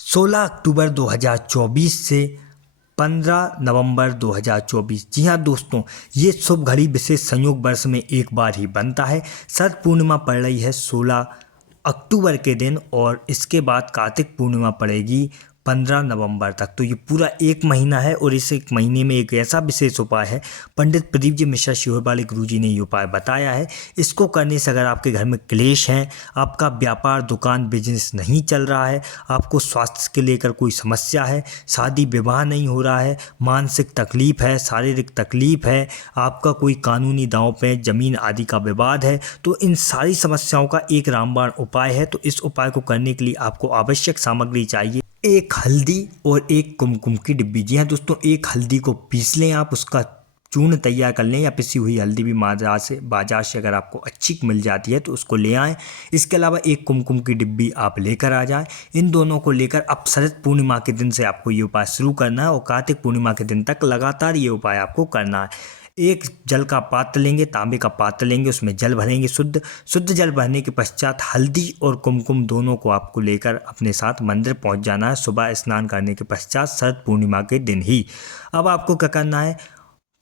16 अक्टूबर 2024 से 15 नवंबर 2024। जी हाँ दोस्तों, ये शुभ घड़ी विशेष संयोग वर्ष में एक बार ही बनता है। शरद पूर्णिमा पड़ रही है 16 अक्टूबर के दिन और इसके बाद कार्तिक पूर्णिमा पड़ेगी 15 नवंबर तक। तो ये पूरा एक महीना है और इस एक महीने में एक ऐसा विशेष उपाय है, पंडित प्रदीप जी मिश्रा शिहोर वाले गुरु जी ने ये उपाय बताया है। इसको करने से अगर आपके घर में क्लेश हैं, आपका व्यापार दुकान बिजनेस नहीं चल रहा है, आपको स्वास्थ्य के लेकर कोई समस्या है, शादी विवाह नहीं हो रहा है, मानसिक तकलीफ है, शारीरिक तकलीफ है, आपका कोई कानूनी दांव पे ज़मीन आदि का विवाद है, तो इन सारी समस्याओं का एक रामबाण उपाय है। तो इस उपाय को करने के लिए आपको आवश्यक सामग्री चाहिए एक हल्दी और एक कुमकुम की डिब्बी। जी हाँ दोस्तों, एक हल्दी को पीस लें आप, उसका चूर्ण तैयार कर लें या पिसी हुई हल्दी भी बाजार से अगर आपको अच्छी मिल जाती है तो उसको ले आएँ। इसके अलावा एक कुमकुम की डिब्बी आप लेकर आ जाएं। इन दोनों को लेकर अब शरद पूर्णिमा के दिन से आपको ये उपाय शुरू करना है और कार्तिक पूर्णिमा के दिन तक लगातार ये उपाय आपको करना है। एक जल का पात्र लेंगे, तांबे का पात्र लेंगे, उसमें जल भरेंगे, शुद्ध जल भरने के पश्चात हल्दी और कुमकुम दोनों को आपको लेकर अपने साथ मंदिर पहुंच जाना है सुबह स्नान करने के पश्चात शरद पूर्णिमा के दिन ही। अब आपको क्या करना है,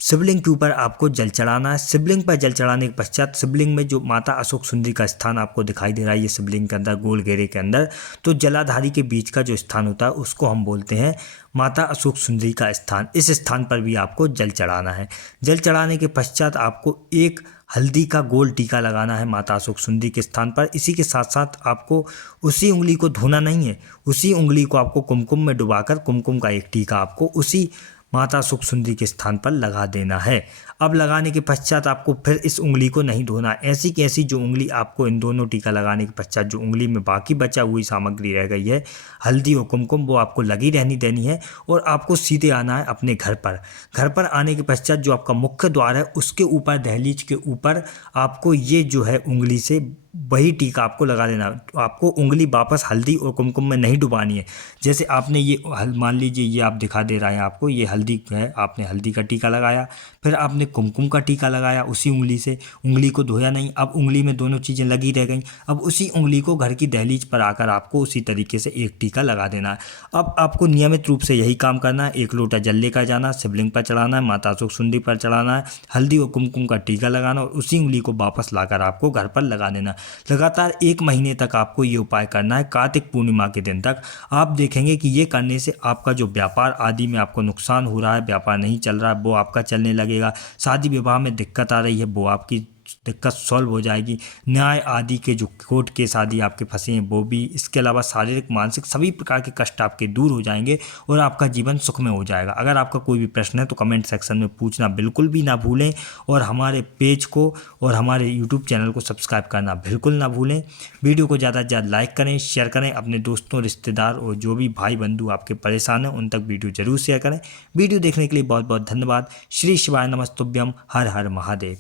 शिवलिंग के ऊपर आपको जल चढ़ाना है। शिवलिंग पर जल चढ़ाने के पश्चात शिवलिंग में जो माता अशोक सुंदरी का स्थान आपको दिखाई दे रहा है, ये शिवलिंग के अंदर गोल घेरे के अंदर, तो जलाधारी के बीच का जो स्थान होता है उसको हम बोलते हैं माता अशोक सुंदरी का स्थान। इस स्थान पर भी आपको जल चढ़ाना है। जल चढ़ाने के पश्चात आपको एक हल्दी का गोल टीका लगाना है माता अशोक सुंदरी के स्थान पर। इसी के साथ साथ आपको उसी उंगली को धोना नहीं है, उसी उंगली को आपको कुमकुम में डुबाकर कुमकुम का एक टीका आपको उसी माता सुख सुंदरी के स्थान पर लगा देना है। अब लगाने के पश्चात आपको फिर इस उंगली को नहीं धोना। ऐसी की ऐसी जो उंगली आपको इन दोनों टीका लगाने के पश्चात जो उंगली में बाकी बचा हुई सामग्री रह गई है, हल्दी और कुमकुम, वो आपको लगी रहनी देनी है और आपको सीधे आना है अपने घर पर। घर पर आने के पश्चात जो आपका मुख्य द्वार है उसके ऊपर, दहलीज के ऊपर आपको ये जो है उंगली से वही टीका आपको लगा देना। आपको उंगली वापस हल्दी और कुमकुम में नहीं डुबानी है। जैसे आपने ये मान लीजिए ये आप दिखा दे रहा है आपको, ये हल्दी है, आपने हल्दी का टीका लगाया, फिर आपने कुमकुम का टीका लगाया उसी उंगली से, उंगली को धोया नहीं। अब उंगली में दोनों चीज़ें लगी रह गई। अब उसी उंगली को घर की दहलीज पर आकर आपको उसी तरीके से एक टीका लगा देना है। अब आपको नियमित रूप से यही काम करना है। एक लोटा जल लेकर जाना, शिवलिंग पर चढ़ाना है, माता अशोक सुंदरी पर चढ़ाना है, हल्दी और कुमकुम का टीका लगाना और उसी उंगली को वापस लाकर आपको घर पर लगा देना। लगातार एक महीने तक आपको ये उपाय करना है, कार्तिक पूर्णिमा के दिन तक। आप देखेंगे कि ये करने से आपका जो व्यापार आदि में आपको नुकसान हो रहा है, व्यापार नहीं चल रहा है, वो आपका चलने लगेगा। शादी विवाह में दिक्कत आ रही है, वो आपकी दिक्कत सॉल्व हो जाएगी। न्याय आदि के जो कोर्ट केस आदि आपके फंसे हैं वो भी, इसके अलावा शारीरिक मानसिक सभी प्रकार के कष्ट आपके दूर हो जाएंगे और आपका जीवन सुखमय हो जाएगा। अगर आपका कोई भी प्रश्न है तो कमेंट सेक्शन में पूछना बिल्कुल भी ना भूलें और हमारे पेज को और हमारे यूट्यूब चैनल को सब्सक्राइब करना बिल्कुल ना भूलें। वीडियो को ज़्यादा से ज़्यादा लाइक करें, शेयर करें, अपने दोस्तों, रिश्तेदार और जो भी भाई बंधु आपके परेशान हैं उन तक वीडियो जरूर शेयर करें। वीडियो देखने के लिए बहुत बहुत धन्यवाद। श्री शिवाय नमस्तुभ्यम। हर हर महादेव।